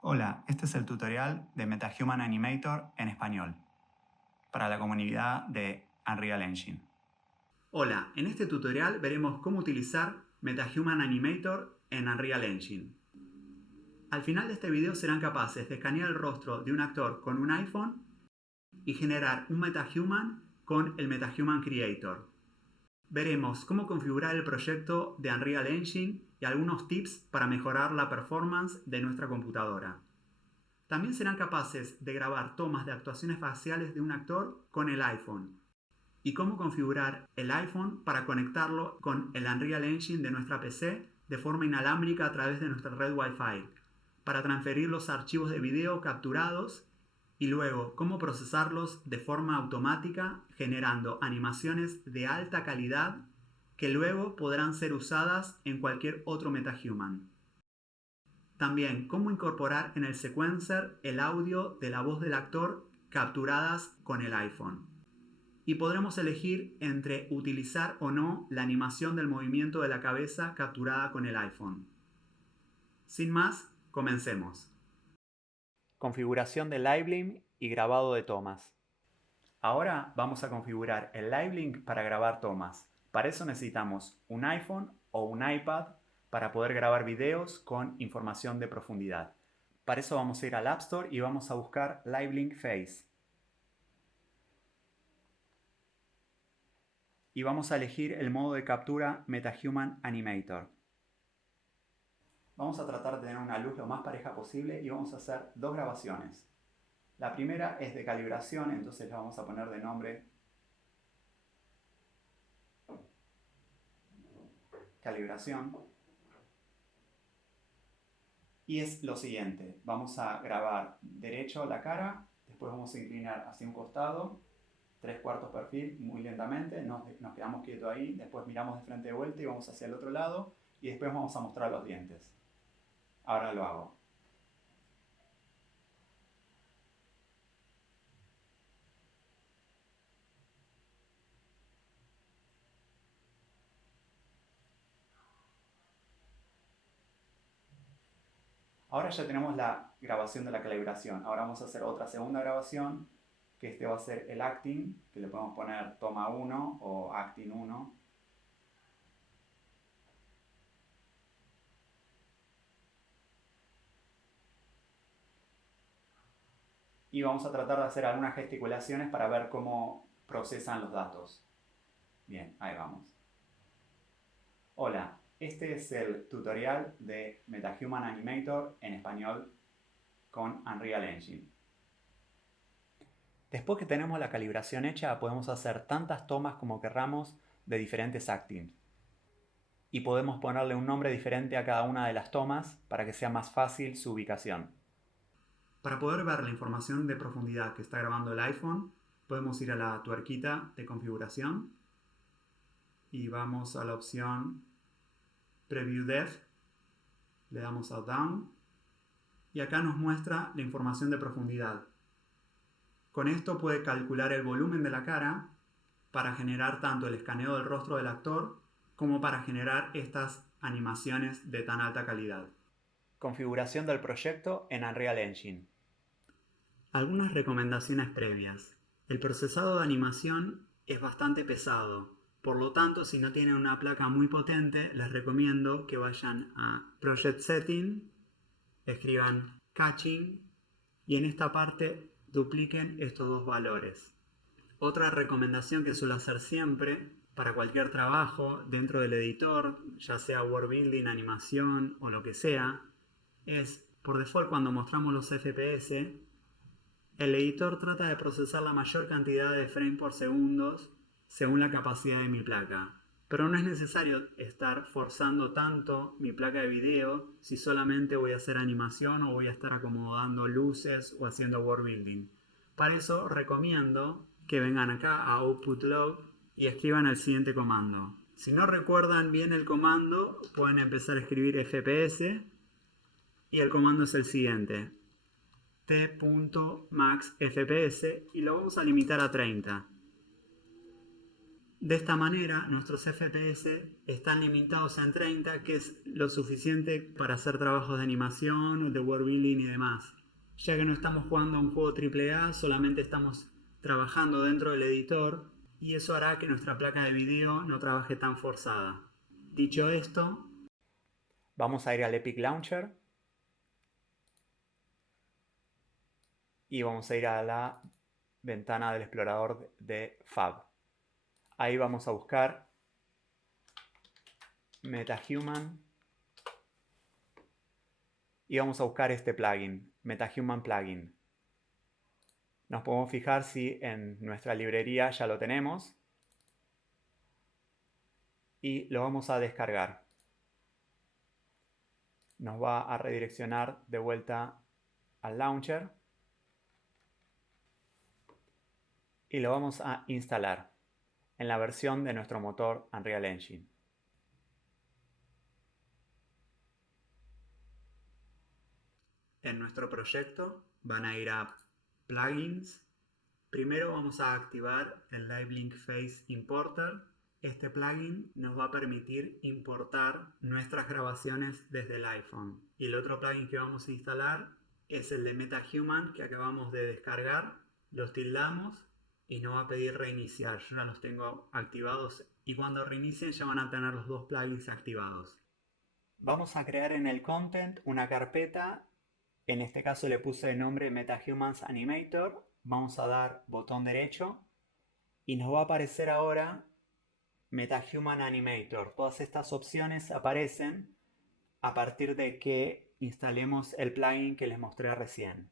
Hola, este es el tutorial de MetaHuman Animator en español, para la comunidad de Unreal Engine. Hola, en este tutorial veremos cómo utilizar MetaHuman Animator en Unreal Engine. Al final de este video serán capaces de escanear el rostro de un actor con un iPhone y generar un MetaHuman con el MetaHuman Creator. Veremos cómo configurar el proyecto de Unreal Engine y algunos tips para mejorar la performance de nuestra computadora. También serán capaces de grabar tomas de actuaciones faciales de un actor con el iPhone y cómo configurar el iPhone para conectarlo con el Unreal Engine de nuestra PC de forma inalámbrica a través de nuestra red Wi-Fi para transferir los archivos de video capturados y luego cómo procesarlos de forma automática generando animaciones de alta calidad que luego podrán ser usadas en cualquier otro MetaHuman. También cómo incorporar en el sequencer el audio de la voz del actor capturadas con el iPhone. Y podremos elegir entre utilizar o no la animación del movimiento de la cabeza capturada con el iPhone. Sin más, comencemos. Configuración del LiveLink y grabado de tomas. Ahora vamos a configurar el LiveLink para grabar tomas. Para eso necesitamos un iPhone o un iPad para poder grabar videos con información de profundidad. Para eso vamos a ir al App Store y vamos a buscar LiveLink Face. Y vamos a elegir el modo de captura MetaHuman Animator. Vamos a tratar de tener una luz lo más pareja posible y vamos a hacer dos grabaciones. La primera es de calibración, entonces la vamos a poner de nombre calibración. Y es lo siguiente, vamos a grabar derecho la cara, después vamos a inclinar hacia un costado, 3/4 perfil, muy lentamente, nos quedamos quietos ahí, después miramos de frente de vuelta y vamos hacia el otro lado y después vamos a mostrar los dientes. Ahora lo hago. Ahora ya tenemos la grabación de la calibración. Ahora vamos a hacer otra segunda grabación, que este va a ser el acting, que le podemos poner toma 1 o acting 1. Y vamos a tratar de hacer algunas gesticulaciones para ver cómo procesan los datos. Bien, ahí vamos. Hola, este es el tutorial de MetaHuman Animator en español con Unreal Engine. Después que tenemos la calibración hecha, podemos hacer tantas tomas como querramos de diferentes actings. Y podemos ponerle un nombre diferente a cada una de las tomas para que sea más fácil su ubicación. Para poder ver la información de profundidad que está grabando el iPhone, podemos ir a la tuerquita de configuración y vamos a la opción Preview Depth, le damos a Down y acá nos muestra la información de profundidad. Con esto puede calcular el volumen de la cara para generar tanto el escaneo del rostro del actor como para generar estas animaciones de tan alta calidad. Configuración del proyecto en Unreal Engine. Algunas recomendaciones previas. El procesado de animación es bastante pesado. Por lo tanto, si no tienen una placa muy potente, les recomiendo que vayan a Project Setting, escriban Caching y en esta parte dupliquen estos dos valores. Otra recomendación que suelo hacer siempre para cualquier trabajo dentro del editor, ya sea World-Building, animación o lo que sea, es por default cuando mostramos los FPS, el editor trata de procesar la mayor cantidad de frames por segundo según la capacidad de mi placa. Pero no es necesario estar forzando tanto mi placa de video si solamente voy a hacer animación o voy a estar acomodando luces o haciendo world building. Para eso recomiendo que vengan acá a Output Log y escriban el siguiente comando. Si no recuerdan bien el comando, pueden empezar a escribir FPS y el comando es el siguiente: t.maxfps y lo vamos a limitar a 30. De esta manera, nuestros FPS están limitados en 30, que es lo suficiente para hacer trabajos de animación, de world building y demás. Ya que no estamos jugando a un juego AAA, solamente estamos trabajando dentro del editor y eso hará que nuestra placa de video no trabaje tan forzada. Dicho esto, vamos a ir al Epic Launcher y vamos a ir a la ventana del explorador de Fab. Ahí vamos a buscar MetaHuman y vamos a buscar este plugin, MetaHuman Plugin. Nos podemos fijar si en nuestra librería ya lo tenemos y lo vamos a descargar. Nos va a redireccionar de vuelta al launcher y lo vamos a instalar en la versión de nuestro motor Unreal Engine. En nuestro proyecto van a ir a Plugins. Primero vamos a activar el LiveLink Face Importer. Este plugin nos va a permitir importar nuestras grabaciones desde el iPhone. Y el otro plugin que vamos a instalar es el de MetaHuman que acabamos de descargar. Los tildamos y nos va a pedir reiniciar. Yo ya los tengo activados y cuando reinicien ya van a tener los dos plugins activados. Vamos a crear en el content una carpeta. En este caso le puse el nombre MetaHumans Animator. Vamos a dar botón derecho y nos va a aparecer ahora MetaHuman Animator. Todas estas opciones aparecen a partir de que instalemos el plugin que les mostré recién.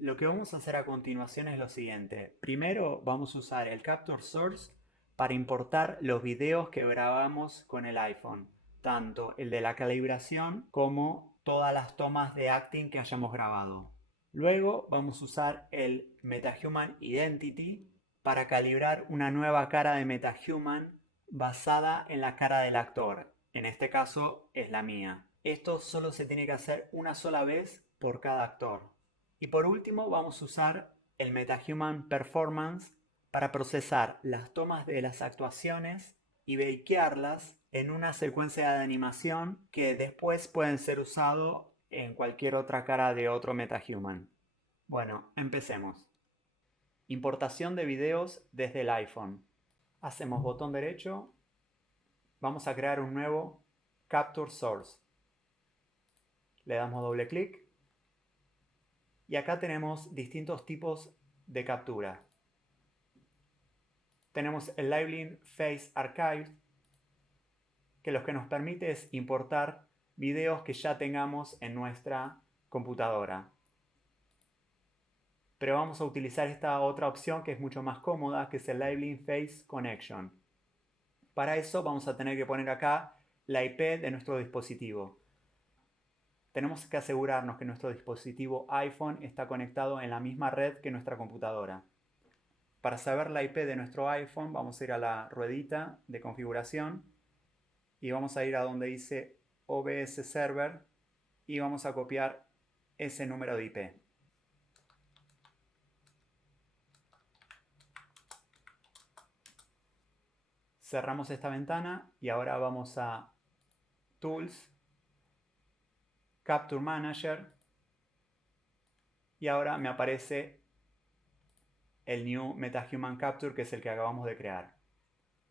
Lo que vamos a hacer a continuación es lo siguiente. Primero vamos a usar el Capture Source para importar los videos que grabamos con el iPhone, tanto el de la calibración como todas las tomas de acting que hayamos grabado. Luego vamos a usar el MetaHuman Identity para calibrar una nueva cara de MetaHuman basada en la cara del actor. En este caso es la mía. Esto solo se tiene que hacer una sola vez por cada actor. Y por último vamos a usar el MetaHuman Performance para procesar las tomas de las actuaciones y bakearlas en una secuencia de animación que después pueden ser usado en cualquier otra cara de otro MetaHuman. Bueno, empecemos. Importación de videos desde el iPhone. Hacemos botón derecho. Vamos a crear un nuevo Capture Source. Le damos doble clic. Y acá tenemos distintos tipos de captura. Tenemos el LiveLink Face Archive, que lo que nos permite es importar videos que ya tengamos en nuestra computadora. Pero vamos a utilizar esta otra opción que es mucho más cómoda, que es el LiveLink Face Connection. Para eso vamos a tener que poner acá la IP de nuestro dispositivo. Tenemos que asegurarnos que nuestro dispositivo iPhone está conectado en la misma red que nuestra computadora. Para saber la IP de nuestro iPhone vamos a ir a la ruedita de configuración y vamos a ir a donde dice OBS Server y vamos a copiar ese número de IP. Cerramos esta ventana y ahora vamos a Tools, Capture Manager y ahora me aparece el New MetaHuman Capture, que es el que acabamos de crear.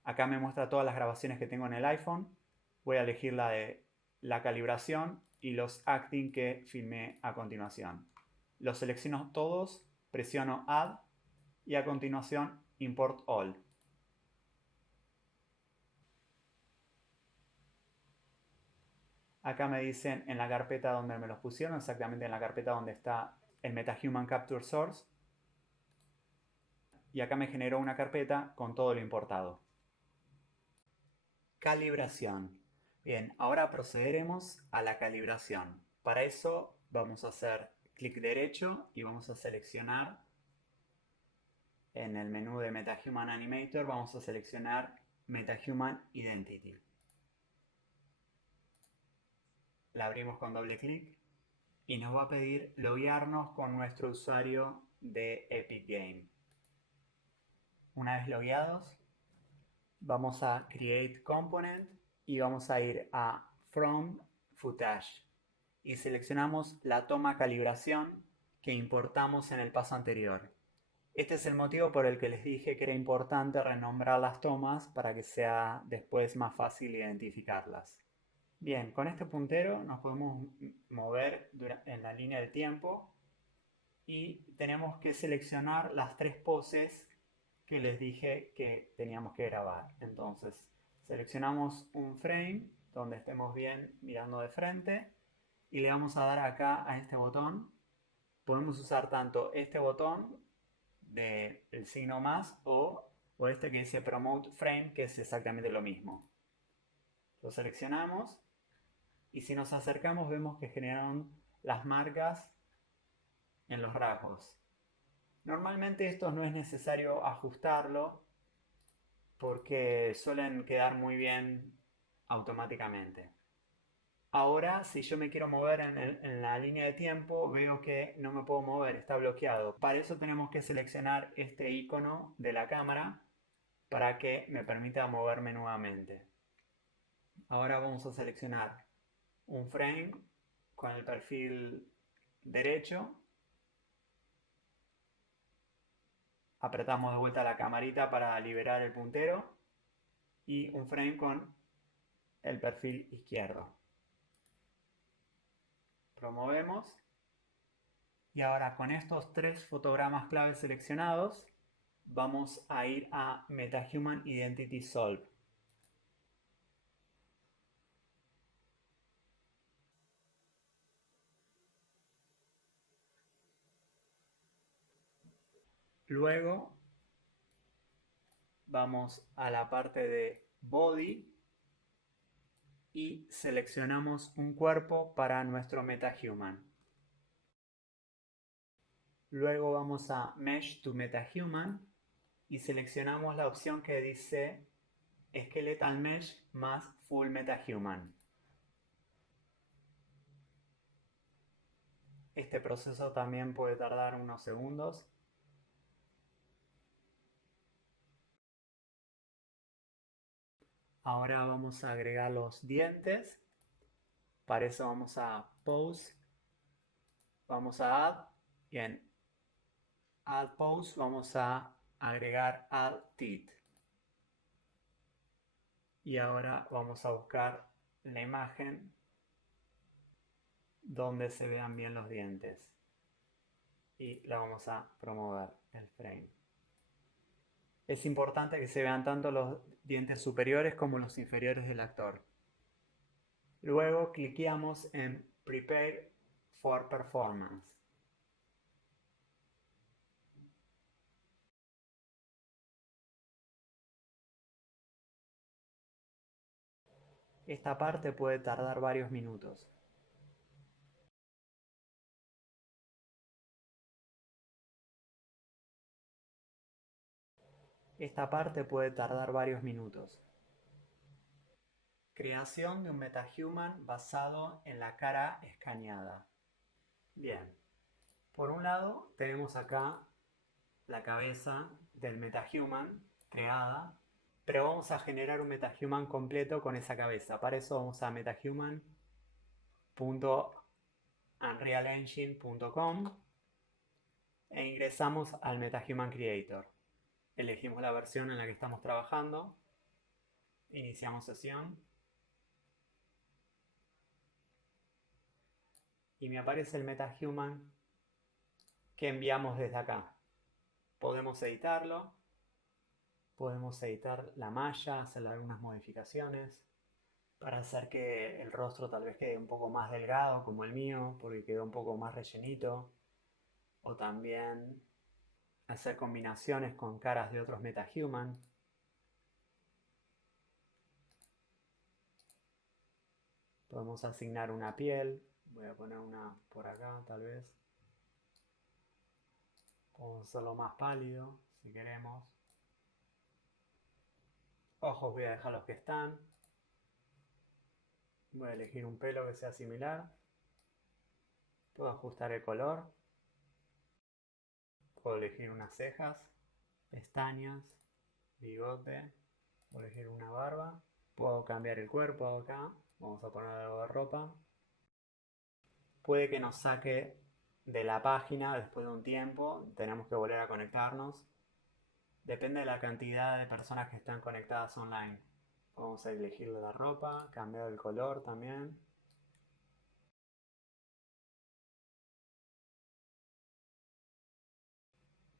Acá me muestra todas las grabaciones que tengo en el iPhone. Voy a elegir la de la calibración y los acting que filmé a continuación. Los selecciono todos, presiono Add y a continuación Import All. Acá me dicen en la carpeta donde me los pusieron, exactamente en la carpeta donde está el MetaHuman Capture Source. Y acá me generó una carpeta con todo lo importado. Calibración. Bien, ahora procederemos a la calibración. Para eso vamos a hacer clic derecho y vamos a seleccionar en el menú de MetaHuman Animator, vamos a seleccionar MetaHuman Identity. La abrimos con doble clic y nos va a pedir loguearnos con nuestro usuario de Epic Game. Una vez logueados, Vamos a Create Component y vamos a ir a From Footage y seleccionamos la toma calibración que importamos en el paso anterior. Este es el motivo por el que les dije que era importante renombrar las tomas para que sea después más fácil identificarlas. Bien, con este puntero nos podemos mover en la línea de tiempo y tenemos que seleccionar las tres poses que les dije que teníamos que grabar. Entonces, seleccionamos un frame donde estemos bien mirando de frente y le vamos a dar acá a este botón. Podemos usar tanto este botón del signo más o este que dice Promote Frame, que es exactamente lo mismo. Lo seleccionamos y si nos acercamos vemos que generaron las marcas en los rasgos. Normalmente esto no es necesario ajustarlo porque suelen quedar muy bien automáticamente. Ahora, si yo me quiero mover en la línea de tiempo, veo que no me puedo mover, está bloqueado. Para eso tenemos que seleccionar este icono de la cámara para que me permita moverme nuevamente. Ahora vamos a seleccionar un frame con el perfil derecho. Apretamos de vuelta la camarita para liberar el puntero y un frame con el perfil izquierdo. Promovemos y ahora con estos tres fotogramas clave seleccionados vamos a ir a MetaHuman Identity Solve. Luego vamos a la parte de Body y seleccionamos un cuerpo para nuestro MetaHuman. Luego vamos a Mesh to MetaHuman y seleccionamos la opción que dice Skeletal Mesh más Full MetaHuman. Este proceso también puede tardar unos segundos. Ahora vamos a agregar los dientes. Para eso vamos a Pose, vamos a Add y en Add Pose vamos a agregar Add Teeth. Y ahora vamos a buscar la imagen donde se vean bien los dientes. Y la vamos a promover el frame. Es importante que se vean tanto los dientes superiores como los inferiores del actor. Luego cliqueamos en Prepare for Performance. Esta parte puede tardar varios minutos. Esta parte puede tardar varios minutos. Creación de un MetaHuman basado en la cara escaneada. Bien, por un lado tenemos acá la cabeza del MetaHuman creada, pero vamos a generar un MetaHuman completo con esa cabeza. Para eso vamos a metahuman.unrealengine.com e ingresamos al MetaHuman Creator. Elegimos la versión en la que estamos trabajando, iniciamos sesión y me aparece el MetaHuman que enviamos desde acá. Podemos editarlo, podemos editar la malla, hacerle algunas modificaciones para hacer que el rostro tal vez quede un poco más delgado como el mío, porque quedó un poco más rellenito, o también hacer combinaciones con caras de otros MetaHuman. Podemos asignar una piel, voy a poner una por acá tal vez. Podemos hacerlo más pálido si queremos. Ojos voy a dejar los que están. Voy a elegir un pelo que sea similar. Puedo ajustar el color. Puedo elegir unas cejas, pestañas, bigote. Voy a elegir una barba. Puedo cambiar el cuerpo acá. Vamos a poner algo de ropa. Puede que nos saque de la página después de un tiempo. Tenemos que volver a conectarnos. Depende de la cantidad de personas que están conectadas online. Vamos a elegir la ropa, cambiar el color también.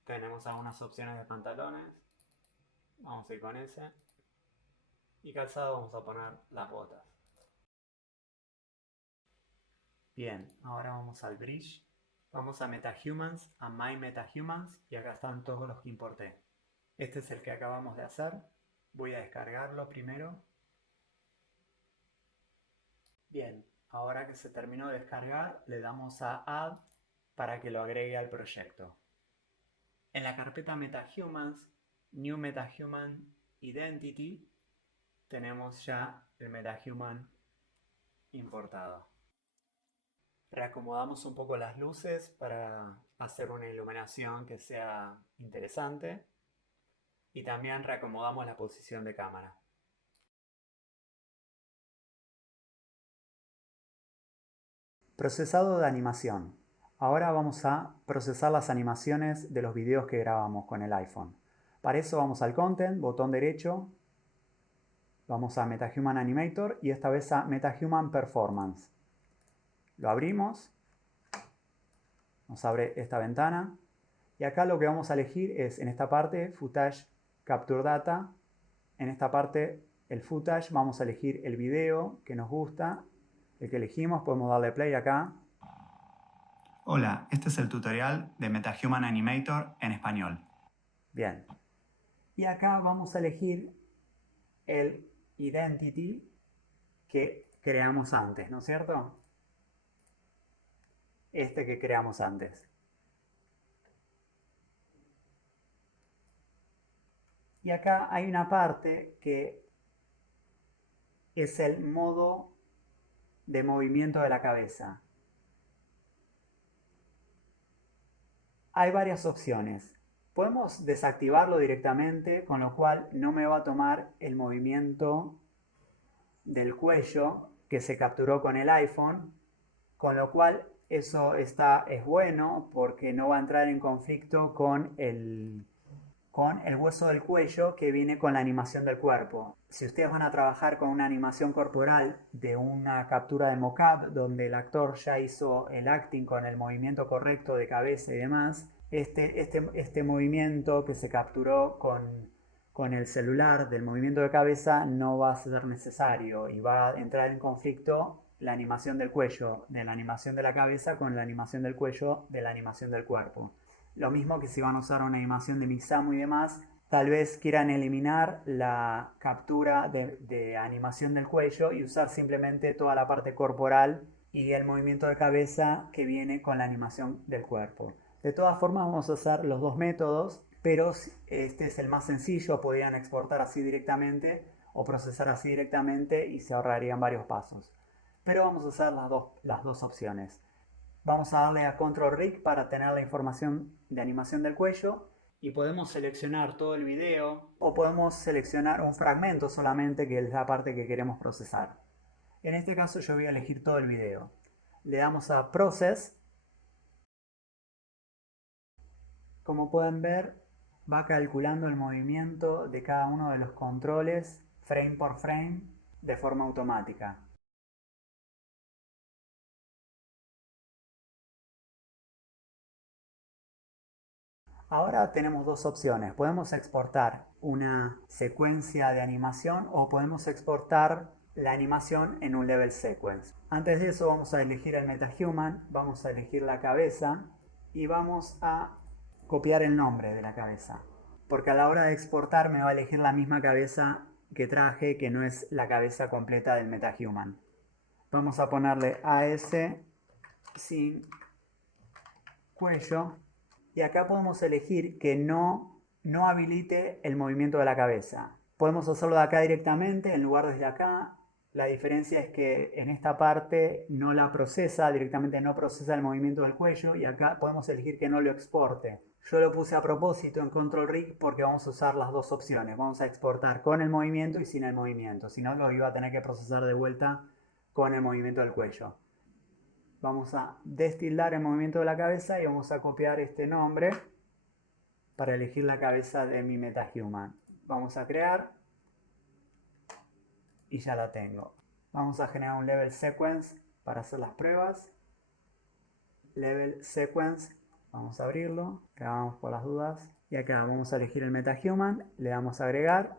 Tenemos algunas opciones de pantalones. Vamos a ir con ese. Y calzado vamos a poner las botas. Bien, ahora vamos al bridge. Vamos a MetaHumans, a My MetaHumans, y acá están todos los que importé. Este es el que acabamos de hacer. Voy a descargarlo primero. Bien, ahora que se terminó de descargar, le damos a Add para que lo agregue al proyecto. En la carpeta MetaHumans, New MetaHuman Identity, tenemos ya el MetaHuman importado. Reacomodamos un poco las luces para hacer una iluminación que sea interesante. Y también reacomodamos la posición de cámara. Procesado de animación. Ahora vamos a procesar las animaciones de los videos que grabamos con el iPhone. Para eso vamos al Content, botón derecho, vamos a MetaHuman Animator y esta vez a MetaHuman Performance. Lo abrimos, nos abre esta ventana y acá lo que vamos a elegir es en esta parte Footage Capture Data. En esta parte el Footage vamos a elegir el video que nos gusta, el que elegimos, podemos darle play acá. Hola, este es el tutorial de MetaHuman Animator en español. Bien. Y acá vamos a elegir el Identity que creamos antes, ¿no es cierto? Este que creamos antes. Y acá hay una parte que es el modo de movimiento de la cabeza. Hay varias opciones. Podemos desactivarlo directamente, con lo cual no me va a tomar el movimiento del cuello que se capturó con el iPhone, con lo cual eso es bueno porque no va a entrar en conflicto con el hueso del cuello que viene con la animación del cuerpo. Si ustedes van a trabajar con una animación corporal de una captura de mocap donde el actor ya hizo el acting con el movimiento correcto de cabeza y demás, este movimiento que se capturó con el celular del movimiento de cabeza no va a ser necesario y va a entrar en conflicto la animación del cuello de la animación de la cabeza con la animación del cuello de la animación del cuerpo. Lo mismo que si van a usar una animación de Mixamo y demás, tal vez quieran eliminar la captura de animación del cuello y usar simplemente toda la parte corporal y el movimiento de cabeza que viene con la animación del cuerpo. De todas formas vamos a usar los dos métodos, pero este es el más sencillo, podrían exportar así directamente o procesar así directamente y se ahorrarían varios pasos. Pero vamos a usar las dos opciones. Vamos a darle a Control Rig para tener la información de animación del cuello y podemos seleccionar todo el video o podemos seleccionar un fragmento solamente que es la parte que queremos procesar. En este caso yo voy a elegir todo el video. Le damos a Process. Como pueden ver, va calculando el movimiento de cada uno de los controles frame por frame de forma automática. Ahora tenemos dos opciones. Podemos exportar una secuencia de animación o podemos exportar la animación en un level sequence. Antes de eso vamos a elegir el MetaHuman, vamos a elegir la cabeza y vamos a copiar el nombre de la cabeza. Porque a la hora de exportar me va a elegir la misma cabeza que traje, que no es la cabeza completa del MetaHuman. Vamos a ponerle AS sin cuello. Y acá podemos elegir que no habilite el movimiento de la cabeza. Podemos hacerlo de acá directamente, en lugar desde acá. La diferencia es que en esta parte no la procesa, directamente no procesa el movimiento del cuello y acá podemos elegir que no lo exporte. Yo lo puse a propósito en Control Rig porque vamos a usar las dos opciones. Vamos a exportar con el movimiento y sin el movimiento. Si no, lo iba a tener que procesar de vuelta con el movimiento del cuello. Vamos a destildar el movimiento de la cabeza y vamos a copiar este nombre para elegir la cabeza de mi MetaHuman. Vamos a crear y ya la tengo. Vamos a generar un level sequence para hacer las pruebas. Level sequence, vamos a abrirlo, grabamos por las dudas y acá vamos a elegir el MetaHuman, le damos a agregar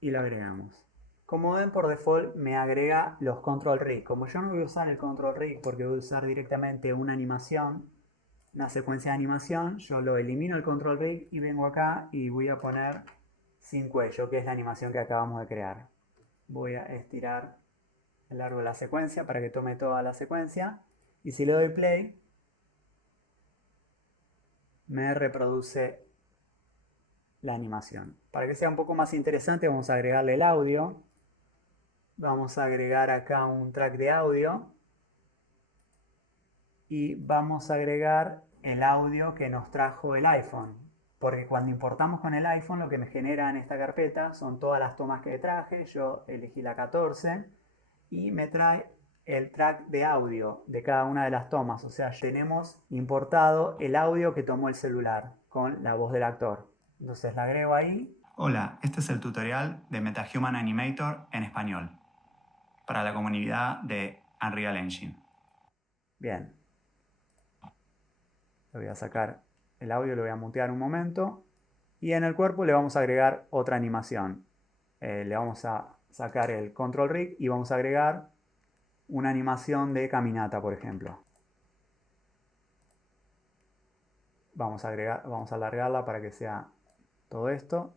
y lo agregamos. Como ven, por default me agrega los Control Rig. Como yo no voy a usar el Control Rig porque voy a usar directamente una animación, una secuencia de animación, yo lo elimino el Control Rig y vengo acá y voy a poner sin cuello, que es la animación que acabamos de crear. Voy a estirar el largo de la secuencia para que tome toda la secuencia y si le doy play me reproduce la animación. Para que sea un poco más interesante vamos a agregarle el audio. Vamos a agregar acá un track de audio y vamos a agregar el audio que nos trajo el iPhone, porque cuando importamos con el iPhone lo que me genera en esta carpeta son todas las tomas que traje. Yo elegí la 14 y me trae el track de audio de cada una de las tomas, o sea, tenemos importado el audio que tomó el celular con la voz del actor. Entonces la agrego ahí. Hola, este es el tutorial de MetaHuman Animator en español para la comunidad de Unreal Engine. Bien. Le voy a sacar el audio, lo voy a mutear un momento. Y en el cuerpo le vamos a agregar otra animación. Le vamos a sacar el Control Rig y vamos a agregar una animación de caminata, por ejemplo. Vamos a alargarla para que sea todo esto.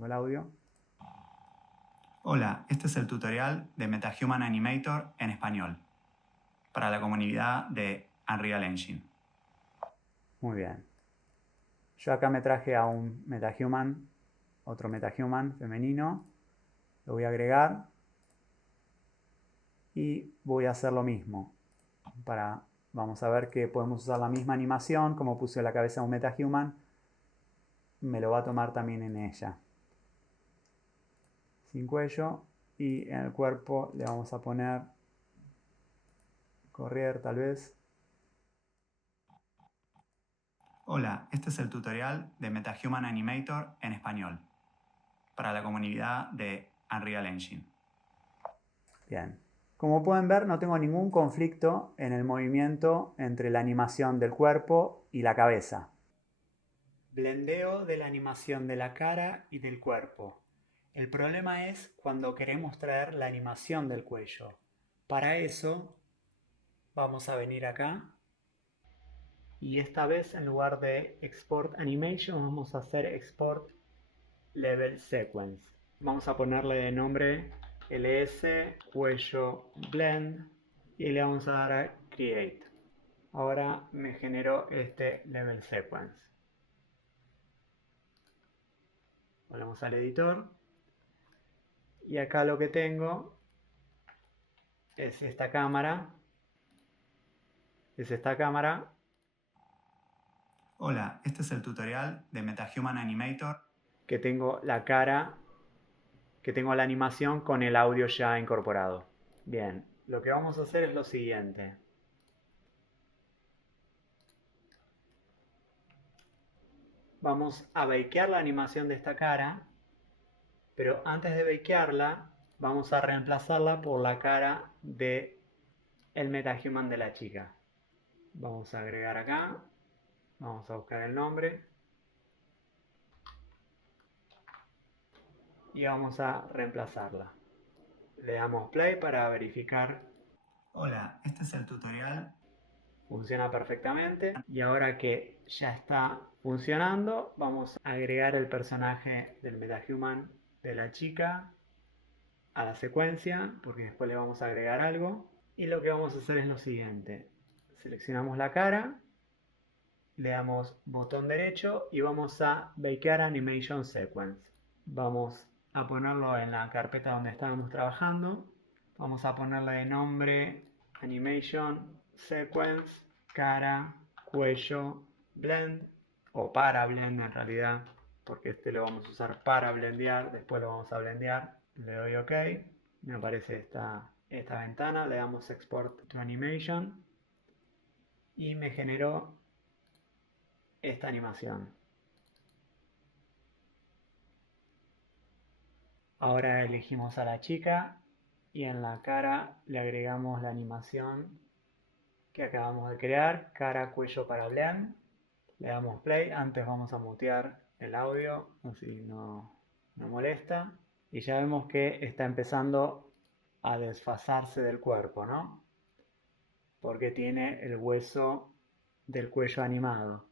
El audio. Hola, este es el tutorial de MetaHuman Animator en español para la comunidad de Unreal Engine. Muy bien. Yo acá me traje a un MetaHuman, otro MetaHuman femenino. Lo voy a agregar y voy a hacer lo mismo. Vamos a ver que podemos usar la misma animación, como puse la cabeza de un MetaHuman, me lo va a tomar también en ella. Sin cuello, y en el cuerpo le vamos a poner correr tal vez. Hola, este es el tutorial de MetaHuman Animator en español para la comunidad de Unreal Engine. Bien. Como pueden ver, no tengo ningún conflicto en el movimiento entre la animación del cuerpo y la cabeza. Blendeo de la animación de la cara y del cuerpo. El problema es cuando queremos traer la animación del cuello. Para eso vamos a venir acá y esta vez en lugar de Export Animation vamos a hacer Export Level Sequence. Vamos a ponerle de nombre ls cuello blend y le vamos a dar a Create. Ahora me generó este Level Sequence. Volvemos al editor y acá lo que tengo es esta cámara. Hola, este es el tutorial de MetaHuman Animator. Que tengo la cara, que tengo la animación con el audio ya incorporado. Bien, lo que vamos a hacer es lo siguiente. Vamos a bakear la animación de esta cara, pero antes de bakearla vamos a reemplazarla por la cara de el MetaHuman de la chica. Vamos a agregar acá, vamos a buscar el nombre y vamos a reemplazarla. Le damos play para verificar. Hola, este es el tutorial. Funciona perfectamente y ahora que ya está funcionando vamos a agregar el personaje del MetaHuman de la chica a la secuencia porque después le vamos a agregar algo y lo que vamos a hacer es lo siguiente. Seleccionamos la cara, le damos botón derecho y vamos a Bakear Animation Sequence. Vamos a ponerlo en la carpeta donde estábamos trabajando. Vamos a ponerle de nombre Animation Sequence, cara, cuello, blend, o para blend en realidad, porque este lo vamos a usar para blendear, después lo vamos a blendear. Le doy OK, me aparece esta ventana, le damos Export to Animation y me generó esta animación. Ahora elegimos a la chica y en la cara le agregamos la animación que acabamos de crear, cara, cuello para blend. Le damos play, antes vamos a mutear el audio, así no molesta. Y ya vemos que está empezando a desfasarse del cuerpo, ¿no? Porque tiene el hueso del cuello animado.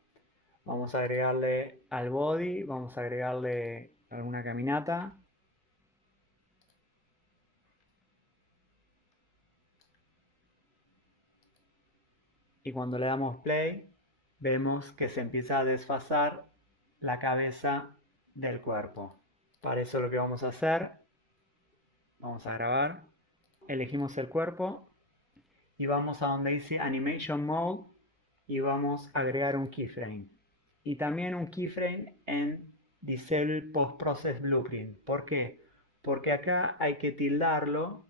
Vamos a agregarle al body, vamos a agregarle alguna caminata. Y cuando le damos play, vemos que se empieza a desfasar la cabeza del cuerpo. Para eso lo que vamos a hacer, vamos a grabar, elegimos el cuerpo y vamos a donde dice Animation Mode y vamos a agregar un keyframe. Y también un keyframe en Disable Post Process Blueprint. ¿Por qué? Porque acá hay que tildarlo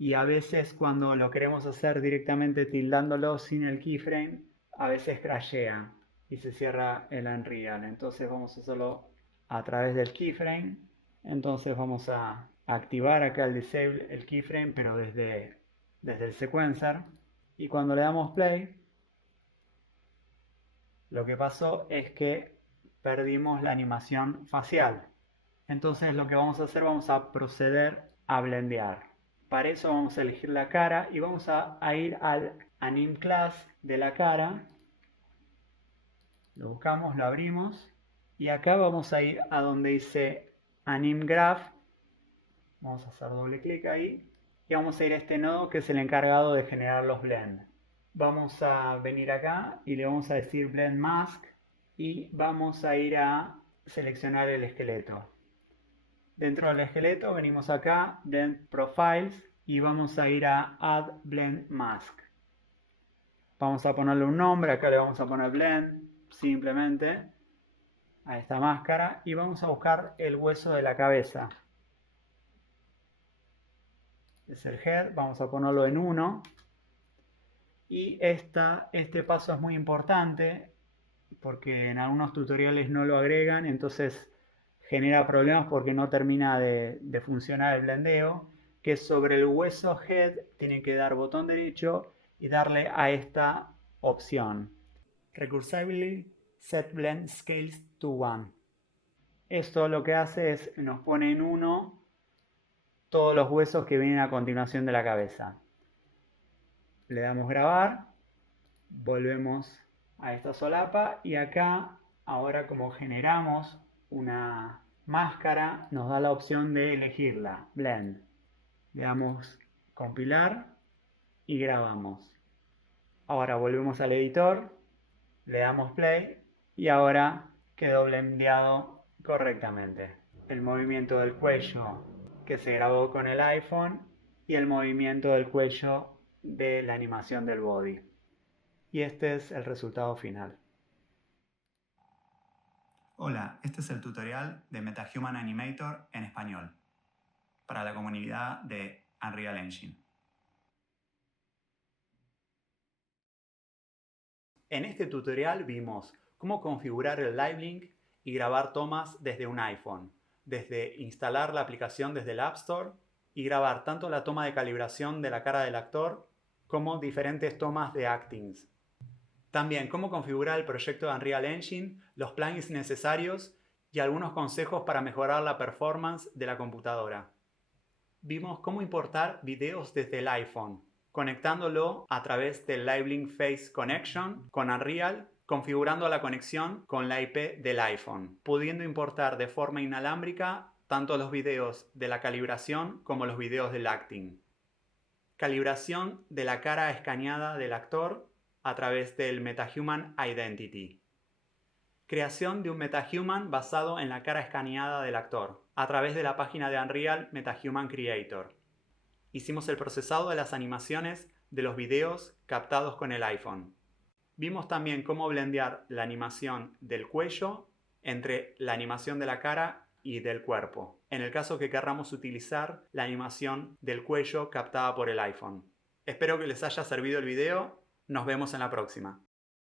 y a veces cuando lo queremos hacer directamente tildándolo sin el keyframe, a veces crashea y se cierra el Unreal. Entonces vamos a hacerlo a través del keyframe. Entonces vamos a activar acá el disable, el keyframe, pero desde el sequencer. Y cuando le damos play, lo que pasó es que perdimos la animación facial. Entonces lo que vamos a hacer, vamos a proceder a blendear. Para eso vamos a elegir la cara y vamos a ir al Anim Class de la cara. Lo buscamos, lo abrimos y acá vamos a ir a donde dice Anim Graph. Vamos a hacer doble clic ahí y vamos a ir a este nodo que es el encargado de generar los blends. Vamos a venir acá y le vamos a decir Blend Mask y vamos a ir a seleccionar el esqueleto. Dentro del esqueleto venimos acá, Blend Profiles, y vamos a ir a Add Blend Mask. Vamos a ponerle un nombre, acá le vamos a poner Blend, simplemente, a esta máscara, y vamos a buscar el hueso de la cabeza. Es el Head, vamos a ponerlo en 1. Y este paso es muy importante, porque en algunos tutoriales no lo agregan, entonces genera problemas porque no termina de funcionar el blendeo, que sobre el hueso head tienen que dar botón derecho y darle a esta opción. Recursively set blend scales to 1. Esto lo que hace es nos pone en 1 todos los huesos que vienen a continuación de la cabeza. Le damos grabar, volvemos a esta solapa y acá ahora como generamos una máscara nos da la opción de elegirla, Blend. Le damos compilar y grabamos. Ahora volvemos al editor, le damos play y ahora quedó blendeado correctamente. El movimiento del cuello que se grabó con el iPhone y el movimiento del cuello de la animación del body. Y este es el resultado final. Hola, este es el tutorial de MetaHuman Animator en español para la comunidad de Unreal Engine. En este tutorial vimos cómo configurar el Live Link y grabar tomas desde un iPhone, desde instalar la aplicación desde el App Store y grabar tanto la toma de calibración de la cara del actor como diferentes tomas de actings. También cómo configurar el proyecto de Unreal Engine, los plugins necesarios y algunos consejos para mejorar la performance de la computadora. Vimos cómo importar videos desde el iPhone, conectándolo a través del Live Link Face Connection con Unreal, configurando la conexión con la IP del iPhone, pudiendo importar de forma inalámbrica tanto los videos de la calibración como los videos del acting. Calibración de la cara escaneada del actor a través del MetaHuman Identity. Creación de un MetaHuman basado en la cara escaneada del actor, a través de la página de Unreal MetaHuman Creator. Hicimos el procesado de las animaciones de los videos captados con el iPhone. Vimos también cómo blendear la animación del cuello entre la animación de la cara y del cuerpo, en el caso que querramos utilizar la animación del cuello captada por el iPhone. Espero que les haya servido el video. Nos vemos en la próxima.